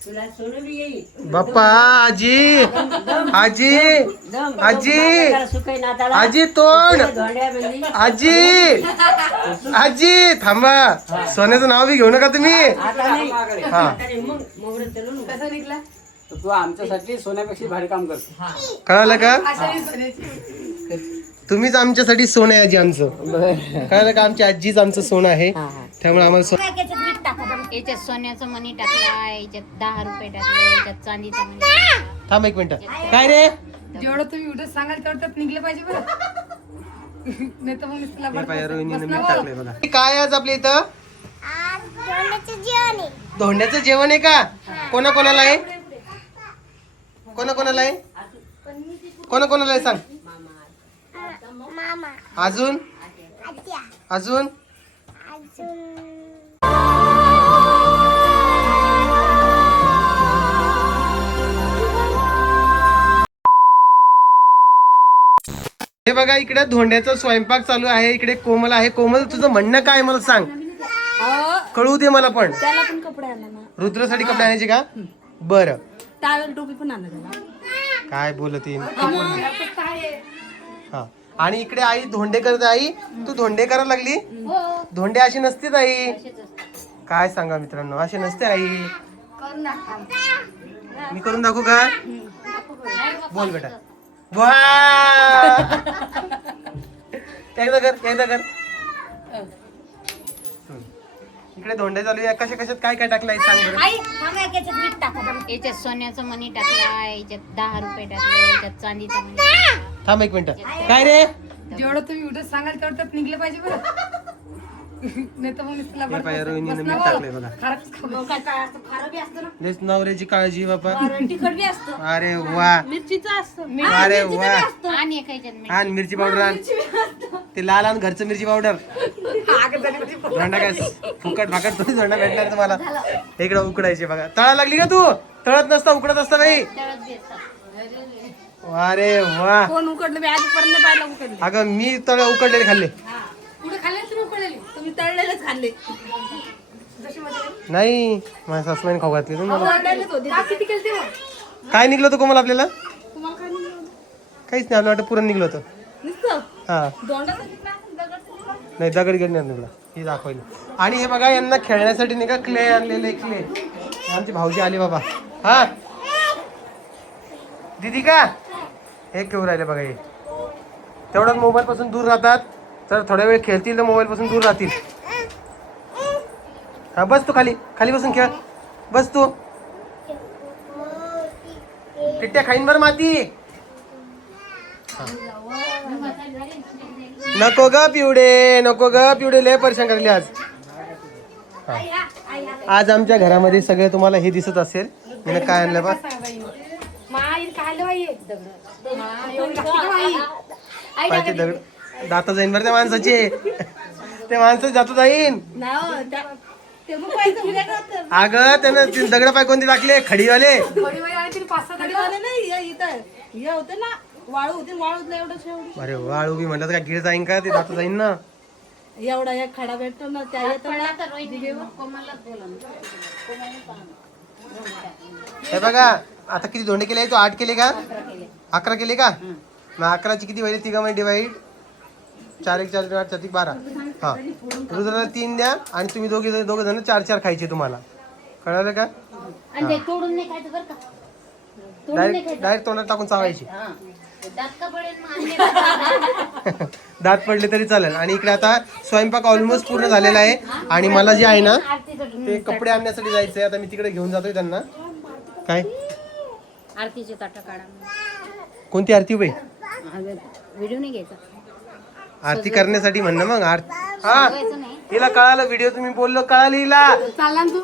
बाप्पा आजी आजी आजी आजी तोंड आजी आजी थांबा. सोन्याचं नाव बी घेऊ नका तुम्ही. हा तू आमच्यासाठी सोन्यापेक्षा भारी काम करतो. कळालं का? तुम्हीच आमच्यासाठी सोनं आहे आजी आमचं. कळालं का? आमची आजीच आमचं सोनं आहे. त्यामुळे आम्हाला याच्यात सोन्याचं मणी टाकला, याच्यात 10 रुपये टाकले, याच्यात चांदीचा मणी टाकला. थांब एक मिनिट. काय रे? जेवढं तुम्ही व्हिडिओ सांगाल तेवढं त्यात निघलं पाहिजे बरं. नाही तर मग तुला रोहिणीने मीठ टाकलंय बघा. काय आज आपल्या इथं धोंड्याचं जेवण आहे का? कोणा कोणाला आहे? कोणा कोणाला आहे? कोणा कोणाला आहे सांग. अजून अजून हे बघा इकडे धोंड्याचा स्वयंपाक चालू आहे. इकडे कोमल आहे. कोमल तुझं म्हणणं काय मला सांग. कळू दे मला पण. त्याला पण कपडे आणला ना. रुद्रासाठी कपडे आणायचे का? बरं. टावेल टोपी पण आणला त्याला. काय बोलते. हा आणि इकडे आई धोंडे करते. आई तू धोंडे करायला लागली. धोंडे अशी नसते आई. काय सांगा मित्रांनो, असे नसते आई. मी करून दाखवू का? बोल बेटा. एकदा कर एकदा कर. इकडे धोंडे चालू आहे. कशा कशात काय काय टाकलंय सांग बरं. याच्यात सोन्याचं मणी टाकला, याच्यात 10 रुपये टाकले, याच्यात चांदीचा मणी टाकला. थांब एक मिनिट. काय रे? जेवढं तुम्ही व्हिडिओ सांगाल तेवढं त्यात निघलं पाहिजे बरं. नाही तर मग तुला रोहिणीने मीठ टाकलंय बघा. लेच नवऱ्याची काळजी बापा. अरे वा अरे वा. आणि एका याच्यात मीठ. आण मिरची पावडर आण. ते लाल आण घरचं मिरची पावडर. झोंडा काय फुकट फाकट तुम्ही झोंडा भेटणार तुम्हाला. इकडे उकडायचे बघा. तळा लागली का तू? तळत नसता उकडत असता बाई. अरे वा. कोण उकडलं मी आजपर्यंत पाहिलं उकडलं. अगं मी तळ उकडलेले खाल्ले. कुठे खाल्ले तुम्ही उकडलेले? तुम्ही तळलेलेच खाल्ले. नाही माझ्या सासूबाईने खाऊ घातले तुम्हाला. तळलेलेच होते. किती केलं तेव्हा? काय निघलं होतं कोमल आपल्याला? तुम्हाला काय निघालं? काहीच नाही. आपलं वाटतं पुरण निघलं होतं. नुसतं हा दोंडाचं निघलं असेल, दगडाचं निघलं. नाही दगड गिरणार निघला. हे दाखवलं. आणि हे बघा यांना खेळण्यासाठी नाही का क्ले आणलेले. क्ले आमची भाऊजी आली बाबा. हा दीदी का हे खेळू राहिले बघा. हे तेवढंच मोबाईल पासून दूर राहतात. तर थोड्या वेळ खेळतील तर मोबाईल पासून दूर राहतील. हा बस तू खाली खाली बसून खेळ. बस तू. टिट्ट्या खाईन बरं माती. नको ग पिवडे नको ग पिवडे. लय परेशान करले आज. आज आमच्या घरामध्ये सगळे तुम्हाला हे दिसत असेल. मी काय आणलं बा. पाहिजे दगड दाता जाईन बरं त्या माणसाचे. ते माणसाचे दाता जाईन. अगं त्यानं दगड पाय कोणते टाकले? खडीवाले. अरे वाळू बी म्हणलं का गिळ जाईन का? ते दाता जाईन ना. एवढा एक खडा भेटतो ना त्या हे बघा आता किती धोंडे केले? तो 8 केले का? 11 केले का? मग 11ची किती व्हायला? तिघामध्ये डिवाइड. 4 1 4 8 4 12. हा रुद्राला 3 द्या आणि तुम्ही दोघे जण 4 खायचे तुम्हाला. कळालं का? डायरेक्ट तोंडात टाकून चावायची. दात पडले तरी चालेल. आणि इकडे आता स्वयंपाक ऑलमोस्ट पूर्ण झालेला आहे. आणि मला जे आहे ना ते कपडे आणण्यासाठी जायचंय. आता मी तिकडे घेऊन जातोय त्यांना. काय आरतीचे ताटा काढा. कोणती आरती बाई? व्हिडिओ नाही घ्यायचा. आरती करण्यासाठी म्हणणं. मग हा हिला कळालं. व्हिडिओ तुम्ही बोललो कळालं हिला. चालला तू.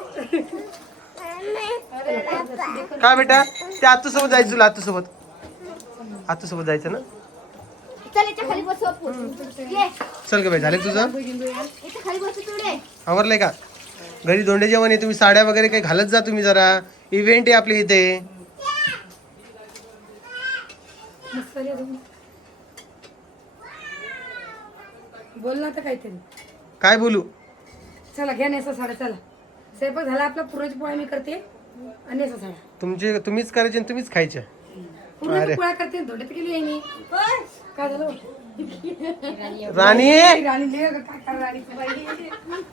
का बेटा? ते आतू सोबत जायचं तुला. आतू सोबत जायचं ना. चल ग बाई. झाले तुझं? आवरलंय का? घरी धोंडे जेवण आहे. तुम्ही साड्या वगैरे काही घालत जा. तुम्ही जरा इव्हेंट आहे आपल्या इथे. बोल ना तर काहीतरी. काय बोलू? चला घ्या नेसा साड्या. चला स्वयंपाक झाला आपला. पुरणची पोळी मी करते. आणि असा झाला तुम्हीच करायचे आणि तुम्हीच खायचे. पूर्ण अरे. पोळ्या करते धोंड्यात गेली आहे मी. काय झालं राणी राणी ले ग, काय करा राणीची बाई.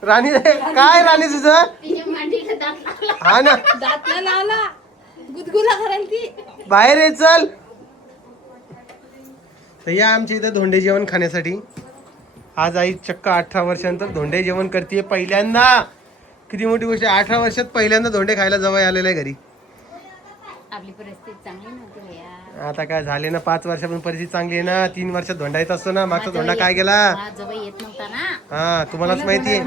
राणी काय राणी तुझं? तिच्या मांडीला दात लागला. हा ना, दात नाही लावला गुदगुला करायला ती. बाहेर ये चल. तर या आमच्या इथं धोंडे जेवण खाण्यासाठी. आज आई चक्क 18 वर्षानंतर धोंडे जेवण करते पहिल्यांदा. किती मोठी गोष्ट आहे, 18 वर्षात पहिल्यांदा धोंडे खायला जवळ आलेलं आहे घरी. आपली परिस्थिती चांगली नव्हती भैया. आता काय झाले ना, 5 वर्षापासून परिस्थिती चांगली आहे ना. 3 वर्षात धोंडा येत असतो ना. मागचा धोंडा काय गेला? माझं जवळ येत नव्हता ना. हा, तुम्हालाच माहिती आहे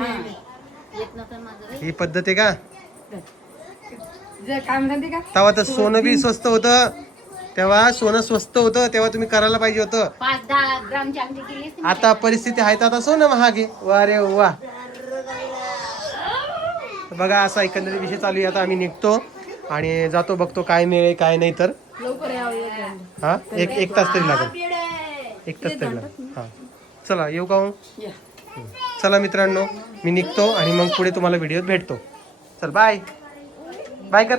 येत नव्हता माझं जवळ. ही पद्धत आहे का. जे काम धंदे का तेव्हा तर सोनं बी स्वस्त होतं. तेव्हा सोनं स्वस्त होतं, तेव्हा तुम्ही करायला पाहिजे होतं. 5-10 ग्रामची अंगठी केली असती. आता परिस्थिती आहे तर आता सोनं महाग आहे. वा रे वा. बघा असा एकंदरीत विषय चालू आहे. आता आम्ही निघतो आणि जातो, बघतो काय मिळेल काय नाही. तर लवकर यावं. हा, एक तास तरी लागेल. 1 तास तरी लागेल. हा, चला येऊ का मग? या. चला मित्रांनो, मी निघतो आणि मग पुढे तुम्हाला व्हिडिओत भेटतो. चल बाय. बाय कर,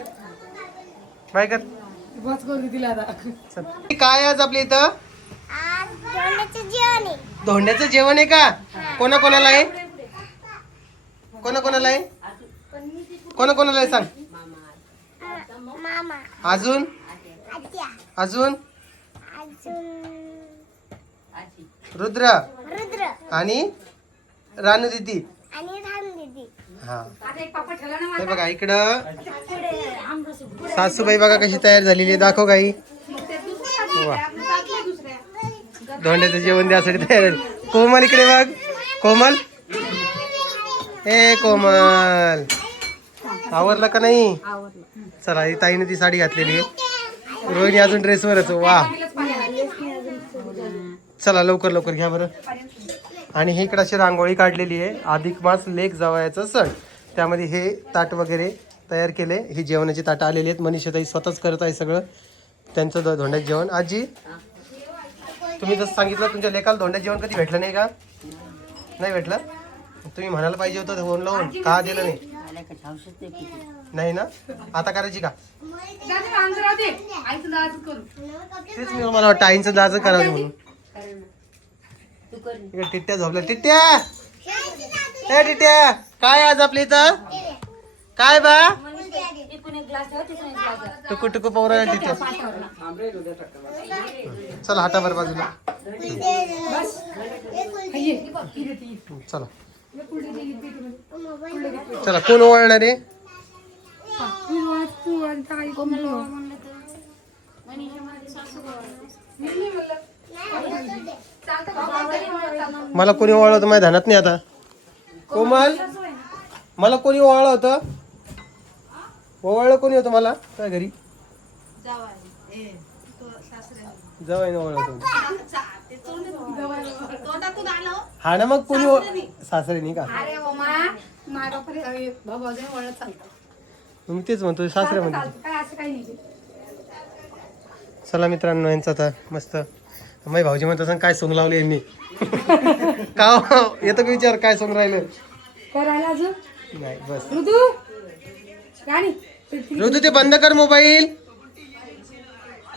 बाय कर. बस करू तिला आता. चल. काय आज आपल्या इथं धोंड्याचं जेवण आहे का? कोणाकोणाला आहे? कोणाकोणाला आहे? कोणाकोणाला आहे सांग. अजून अजून रुद्र आणि रानू दीदी. हा, आता एक पापड ठेवला ना हे बघा इकडं सासूबाई बघा कशी तयार झालेली आहे. दाखव काही. वा, धोंड्याचं जेवण द्यासाठी तयार झाली. कोमल इकडे बघ. कोमल, ए कोमल, आवरलं का नाही? चला, ही ताईने ती साडी घातलेली आहे. रोहिणी अजून ड्रेसवरच. वा, चला लवकर लवकर घ्या बरं. आणि हे इकडे अशी रांगोळी काढलेली आहे. अधिक मास लेक जावयाचा सण, त्यामध्ये हे ताट वगैरे तयार केले. ही जेवणाची ताटं आलेली आहेत. मनीषाताई स्वतःच करत आहे सगळं त्यांचं धोंड्यात जेवण. आजी, तुम्ही जसं सांगितलं तुमच्या लेकाला धोंड्यात जेवण कधी भेटलं नाही का? नाही भेटलं? तुम्ही म्हणायला पाहिजे होतं फोन लावून, का दिलं नाही? नाही ना, आता करायची का? तेच मी मला वाटतं आईंचं दाचं करावं म्हणून. इकडे टिट्ट्या झोपल्या. टिट्ट्या, ए टिट्ट्या, काय आज आपल्या इथं काय बा? टुकू टुकू पोरा टिट्ट्या. चला हातावर बाजूला. चला चला, कोण ओळणार आहे? मला कोणी ओळलं होतं माझ्या ध्यानात नाही आता. कोमल, मला कोणी ओळलं होतं? ओळलं कोणी होतं मला काय घरी? जवाई ओळलं होतं. हा ना, मग कोणी सासरे नाही का? मी तेच म्हणतो सासरे म्हणतो. चला मित्रांनो, यांचं आता मस्त माझे भाऊजी म्हणतात काय सोंग लावले यांनी. का हो? येतं का विचार काय सोंग राहिलं? नाही बस. ऋतू ते बंद कर मोबाईल.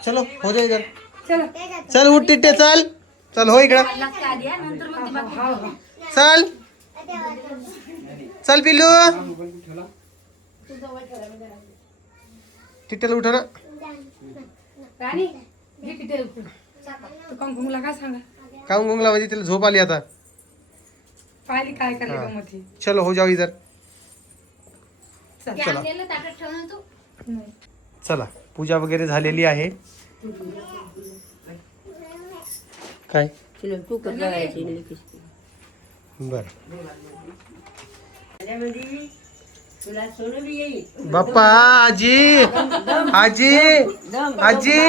चलो हो जाए इधर. चल उठ टिट्टे, चल चल हो इकडं. चल चल पिल्लू. टिट्ट्याला उठ ना. काऊन गुंगला म्हणजे तिला झोप आली आता. काय करले चलो हो जाओ इधर. ते चला आणलेलं ताटात ठेव ना तू. चला, पूजा वगैरे झालेली आहे. काय बर बाप्पा. आजी आजी आजी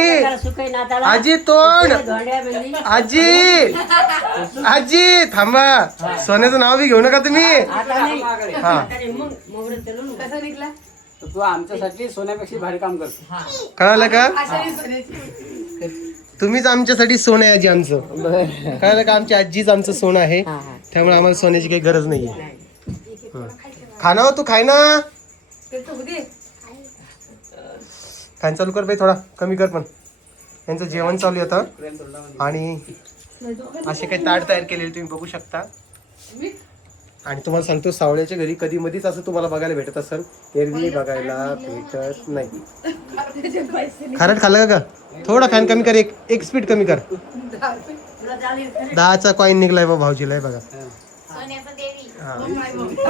आजी तोंड. आजी आजी थांबा. सोन्याचं नाव बी घेऊ नका तुम्ही. हा, तू आमच्यासाठी सोन्यापेक्षा भारी काम करतो. कळालं का? तुम्हीच आमच्यासाठी सोनं आहे आजी आमचं. कळालं का? आमची आजीच आमचं सोनं आहे. त्यामुळे आम्हाला सोन्याची काही गरज नाहीये. खा ना, तू खाय ना. फॅन चालू कर बाई, थोडा कमी कर पण. यांचं जेवण चालू आहे आता आणि असे काही ताट तयार केलेले तुम्ही बघू शकता. आणि तुम्हाला सांगतो सावळ्याच्या घरी कधी मधीच असं तुम्हाला बघायला भेटत असेल, एरवी बघायला भेटत नाही. खारट खाल्लं का? थोडा फॅन कमी कर, एक स्पीड कमी कर. 10चा कॉईन निघलाय बा भाऊजीला, बघा. सोन्याचं देवी. हा.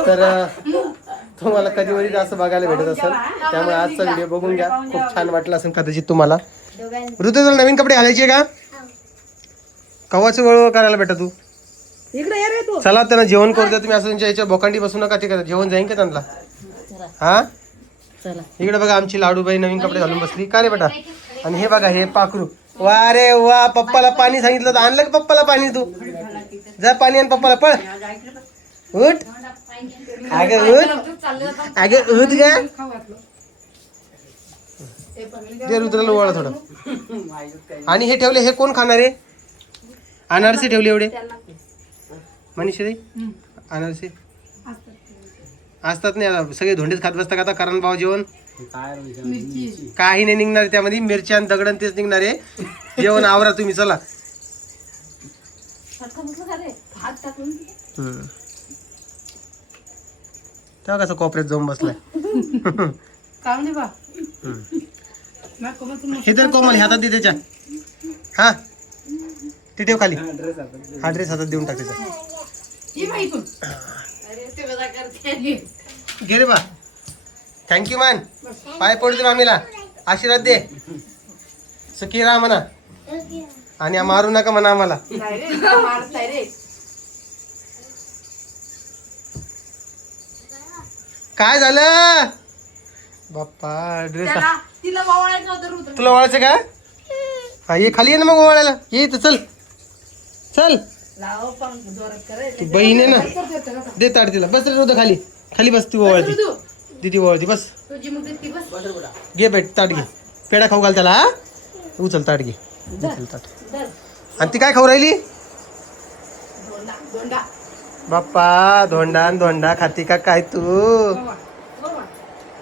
तर तुम्हाला कधी मधीच असं बघायला भेटत असेल, त्यामुळे आजचा व्हिडिओ बघून घ्या. खूप छान वाटलं असेल कदाचित तुम्हाला. ऋतू तुला नवीन कपडे घालायचे का? कवाचं वळवळ करायला भेटा तू. चला त्यांना जेवण करू द्या तुम्ही. असं त्यांच्या याच्या बोकांडी बसू नका. ते जेवण जाईन का त्यांना? हा इकडे बघा आमची लाडूबाई नवीन कपडे घालून बसली. का रे बेटा? आणि हे बघा हे पाखरू. वा रे वा, पप्पाला पाणी सांगितलं तर आणलं का पप्पाला पाणी? तू जा पाणी आण पप्पाला, पळ उठ. अगं उठ, अगं उठ ग. दे रुद्राला ओवाळा थोडं. आणि हे ठेवले, हे कोण खाणार आहे? अनारसे ठेवले एवढे. मनीषाई अनारसे असतात नाही आता, सगळे धोंडेच खात बसता का आता? कारण भाऊ जेवण काही नाही निघणार त्यामध्ये, मिरच्या आणि दगड तेच निघणार आहे. जेवण आवरा तुम्ही, चला. तेव्हा कसं कोपऱ्यात जाऊन बसलाय. हे तर कोमल हातात दे त्याच्या. हा ती ठेव खाली. हा ड्रेस हातात देऊन टाक त्याच्या. घे रे बा. थँक्यू मान. पाय पडतो मामीला, आशीर्वाद दे. सुखी राहा म्हणा आणि मारू नका म्हणा आम्हाला. काय झालं बाप्पा? ड्रेस तुला वळायचं का? हा ये खाली ये ना मग ओवाळायला. ये इथं चल चल. ती बहीण आहे ना, दे ताट तिला. बस रे रोद खाली, खाली बस. ती ओवाळती, दीदी ओवाळती. बस घे बेट, ताट घे. पेढा खाऊ घाल त्याला. हा उचल ताट घे, उचल ताट. आणि ती काय खाऊ राहिली बाप्पा? धोंडा धोंडा खाती का काय तू?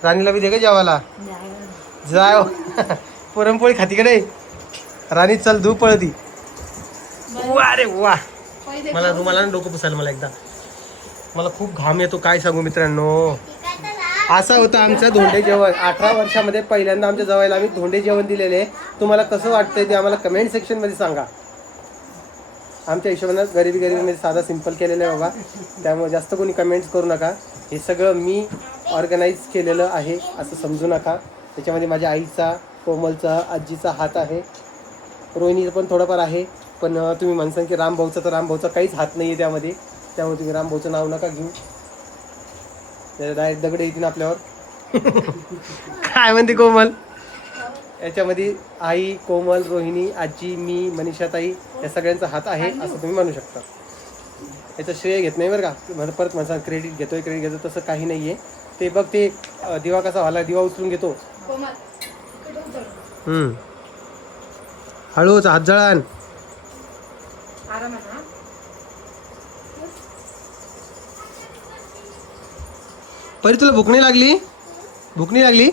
राणीला बी दे का जेवायला? जाय पुरणपोळी खाती का नाही राणी? चल धू पळती. वा रे वा. मला ना डोकं पुसायला मला एकदा. मला खूप घाम येतो, काय सांगू मित्रांनो. असं होतं आमचं धोंडे जेवण. 18 वर्षामध्ये पहिल्यांदा आमच्या जवळला आम्ही धोंडे जेवण दिलेले. तुम्हाला कसं वाटतंय ते आम्हाला कमेंट सेक्शन मध्ये सांगा. आमच्या हिशोबानं गरिबीमध्ये साधा सिंपल केलेलं आहे बाबा, त्यामुळे जास्त कोणी कमेंट्स करू नका. हे सगळं मी ऑर्गनाईज केलेलं आहे असं समजू नका. त्याच्यामध्ये माझ्या आईचा, कोमलचा, आजीचा हात आहे, रोहिणीचा पण थोडाफार आहे. पण तुम्ही म्हणसान की रामभाऊचा, तर रामभाऊचा काहीच हात नाही आहे त्यामध्ये. त्यामुळे तुम्ही रामभाऊचं नाव नका घेऊ, डायरेक्ट दगड येतील आपल्यावर. काय म्हणते कोमल? याच्यामध्ये आई, कोमल, रोहिणी, आजी, मी, मनीषाताई या सगळ्यांचा हात आहे असं तुम्ही म्हणू शकता. याचं श्रेय घेत नाही बरं का, परत माझा क्रेडिट घेतोय तसं काही नाही आहे. ते बघ ते दिवा कसा व्हायला, दिवा उचलून घेतो. हळूच हात जळान. परी तुला भूक नाही लागली? भूक नाही लागली?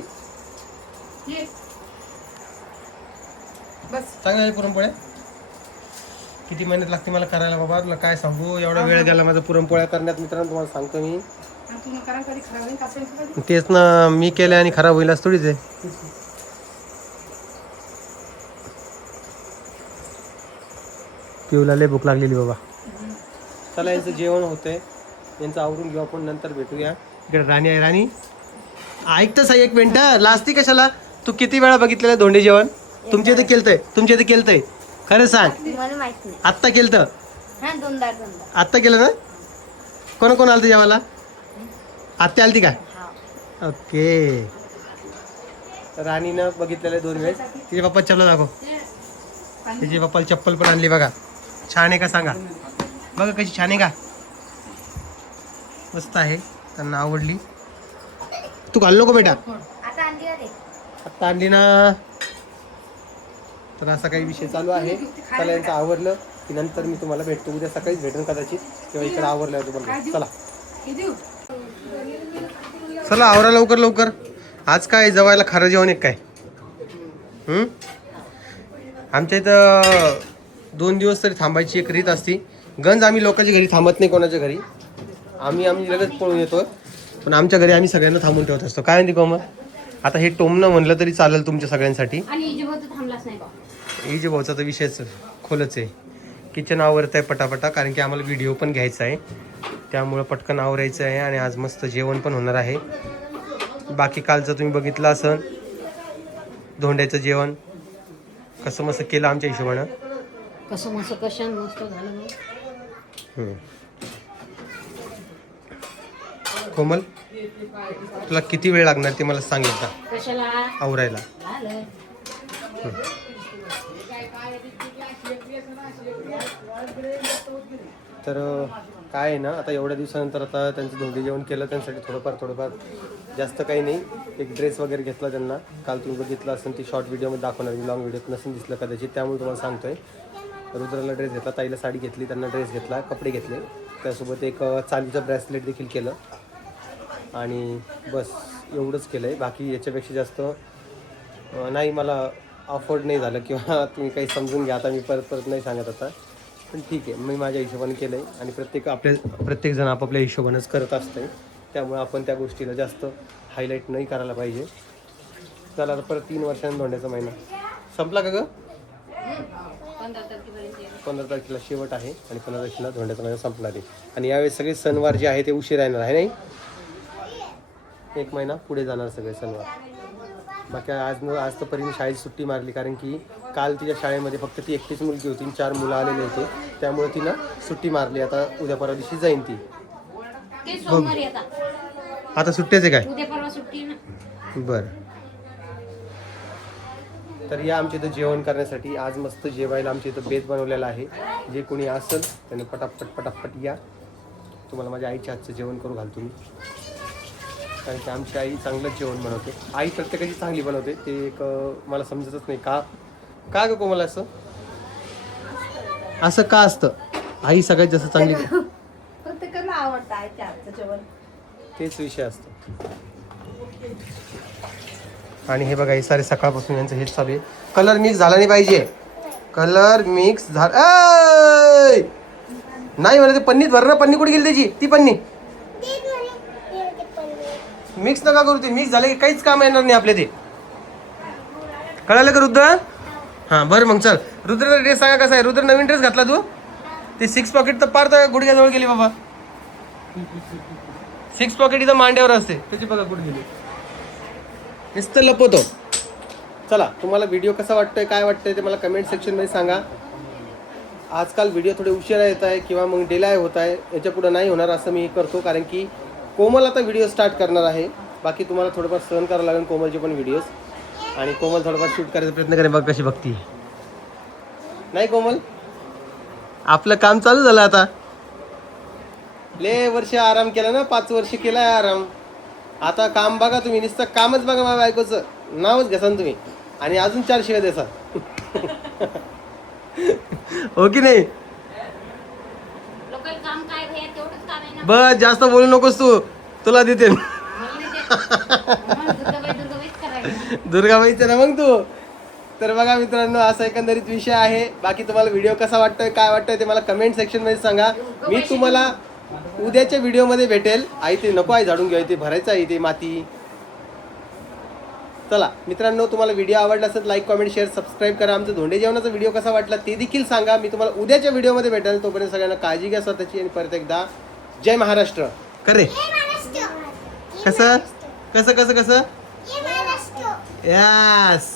चांगल्या पुरणपोळ्या. किती मेहनत लागते मला करायला बाबा, तुला काय सांगू. एवढा वेळ गेला माझा पुरणपोळ्या करण्यात मित्रांनो, तुम्हाला सांगतो मी. तेच ना, मी केल्या आणि खराब होईलच थोडीच आहे. पिऊला लय भूक लागलेली बाबा. चला यांचं जेवण होतंय, यांचं आवरून घेऊ आपण, नंतर भेटूया. इकडे राणी आहे. राणी ऐकतच आहे, एक मिनिट लाजती कशाला? तू किती वेळा बघितलेलं धोंडे जेवण? तुमच्या इथे केलतंय? तुमच्या इथे केलतंय? खरं सांग. आत्ता केलतं? आत्ता केलं ना? कोण कोण आलं जेवायला? आत्या आलती का? ओके. राणीनं बघितलेलं 2 वेळेस. तिच्या पप्पा चप्पल दाखव. तिच्या पप्पाला चप्पल पण आणली बघा. छान आहे का सांगा? बघा कशी छान आहे का? मस्त आहे, त्यांना आवडली. तू घाल नको बेटा, आता आणली ना. तर असा काही विषय चालू आहे. चला यांचं आवरलं की नंतर मी तुम्हाला भेटतो. उद्या सकाळीच भेटेन कदाचित, किंवा इकडे आवरलं तुम्हाला. चला चला आवरा लवकर लवकर. आज काय जेवायला खरं जेवण एक काय? आमच्या इथं 2 दिवस तरी थांबायची एक रीत असती. गंज आम्ही लोकांच्या घरी थांबत नाही, कोणाच्या घरी. आम्ही लगेच पळून येतो. पण आमच्या घरी आम्ही सगळ्यांना थांबून ठेवत असतो. काय म्हणते कोमल? आता हे टोमणं म्हणलं तरी चालेल तुमच्या सगळ्यांसाठी. आणि इजोबा तर थांबलाच नाही बा. इजे भाऊचा तर विषयच खोलच आहे. किचन आवरत आहे पटापटा, कारण की आम्हाला व्हिडिओ पण घ्यायचा आहे, त्यामुळं पटकन आवरायचं आहे. आणि आज मस्त जेवण पण होणार आहे. बाकी कालचं तुम्ही बघितलं असं धोंड्याचं जेवण कसं मस्त केलं आमच्या हिशोबानं. कसं मस्त कशान मस्त झालं मग. कोमल, तुला किती वेळ लागणार ते मला सांग एकदा कशाला आवरायला. झालं. तर काय आहे ना, आता एवढ्या दिवसानंतर आता त्यांचं धोंडे जेवण केलं, त्यांच्यासाठी थोडंफार जास्त काही नाही. एक ड्रेस वगैरे घेतला त्यांना. काल तुम्ही बघितलं असेल, ती शॉर्ट व्हिडिओमध्ये दाखवणार, मी लॉंग व्हिडिओत नसेल दिसलं कदाचित, त्यामुळे तुम्हाला सांगतोय. रुद्राला ड्रेस घेतला, ताईला साडी घेतली, त्यांना ड्रेस घेतला, कपडे घेतले, त्यासोबत एक चांदीचं ब्रेसलेट देखील केलं. आणि बस एवढंच केलं आहे. बाकी याच्यापेक्षा जास्त नाही, मला अफोर्ड नाही झालं किंवा तुम्ही काही समजून घ्या. आता मी परत नाही सांगत आता, पण ठीक आहे, मी माझ्या हिशोबाने केलं आहे. आणि प्रत्येकजण आपापल्या हिशोबानेच करत असते, त्यामुळे आपण त्या गोष्टीला जास्त हायलाईट नाही करायला पाहिजे. चला आता परत 3 वर्षांनी धोंड्याचा महिना संपला का ग? 15 तारखेला शेवट आहे आणि 15 तारखेला धोंड्याचा महिना संपणार आहे. आणि यावेळेस सगळे सणवार जे आहे ते उशीर येणार आहे, नाही 1 महिना पुढे जाणार सगळे सणवार. बाकी आज तर परीने शाळेची सुट्टी मारली, कारण की काल तिच्या शाळेमध्ये फक्त ती एकटीच मुलगी होती, 4 मुलं आलेले होते, त्यामुळे तिनं सुट्टी मारली. आता उद्या परवा दिवशी जाईन ती. आता सुट्टीच आहे काय? उद्या परवा सुट्टी ना. बरं. तर या आमच्या इथं जेवण करण्यासाठी आज मस्त जेवायला आमच्या इथं बेत बनवलेला आहे. जे कोणी असेल त्याने पटापट या. तुम्हाला माझ्या आईच्या हातचं जेवण करू घालतो मी, कारण की आमची आई चांगलंच जेवण बनवते. आई प्रत्येकाची चांगली बनवते, ते एक मला समजतच नाही का ग कोमल असं का असतं? आई सगळ्यात जास्त चांगली, प्रत्येकाला आवडतं आईच्या हातचं जेवण, तेच विषय असतो. आणि हे बघा, हे सारे सकाळपासून यांचं हेच चालू आहे. कलर मिक्स झाला नाही पाहिजे, कलर मिक्स झाला नाही मला. ते पन्नीत भर ना, पन्नी कुठे गेली त्याची? ती पन्नी मिक्स नका करू. ते मिक्स झालं की काहीच काम येणार नाही आपले. ते कळालं का रुद्र? हां बरं मग चल. रुद्रचा ड्रेस सांगा कसा आहे? रुद्र नवीन ड्रेस घातला तू? ते 6 पॉकेट तर पार तर गुडघ्याजवळ गेली बाबा. 6 पॉकेट इथं मांड्यावर असते, त्याची बघा कुठे गेली, नुसतं लपवतो. चला, तुम्हाला व्हिडिओ कसा वाटतोय, काय वाटतंय ते मला कमेंट सेक्शनमध्ये सांगा. आजकाल व्हिडिओ थोडे उशिरा येत आहे किंवा मग डिलाय होत आहे, याच्या पुढं नाही होणार असं मी करतो, कारण की कोमल आता व्हिडिओ स्टार्ट करणार आहे. बाकी तुम्हाला थोडंफार सहन करावं लागेल कोमलचे पण व्हिडिओज. आणि कोमल थोडंफार शूट करायचा प्रयत्न करेन. बघ कशी बघती नाही कोमल. आपलं काम चालू झालं आता. ले वर्ष आराम केला ना, 5 वर्ष केलाय आराम. आता काम बघा तुम्ही, नुसतं कामच बघा. माझ्या बायकोचं नावच घ्यासा तुम्ही आणि अजून 4 शिव्या द्यासा. हो की नाही? काम काय भैया, तेवढंच काम आहे ना. बस जास्त बोलू नकोस तू, तुला देते दुर्गाबाईचं ना मग तू. तर बघा मित्रांनो, असा एकंदरीत विषय आहे. बाकी तुम्हाला व्हिडिओ कसा वाटतोय, काय वाटतंय ते मला कमेंट सेक्शनमध्ये सांगा. मी तुम्हाला उद्याच्या व्हिडिओमध्ये भेटेल. आई ते नको आहे झाडून घ्या, ते भरायचं आहे ते माती. चला मित्रांनो, तुम्हाला व्हिडिओ आवडला असेल लाईक कमेंट शेअर सबस्क्राईब करा. आमचं धोंडे जेवणाचा व्हिडिओ कसा वाटला ते देखील सांगा. मी तुम्हाला उद्याच्या व्हिडिओमध्ये भेटेल. तोपर्यंत सगळ्यांना काळजी घ्या स्वतःची. आणि परत एकदा जय महाराष्ट्र. करे कसं कसं कसं कसं यस.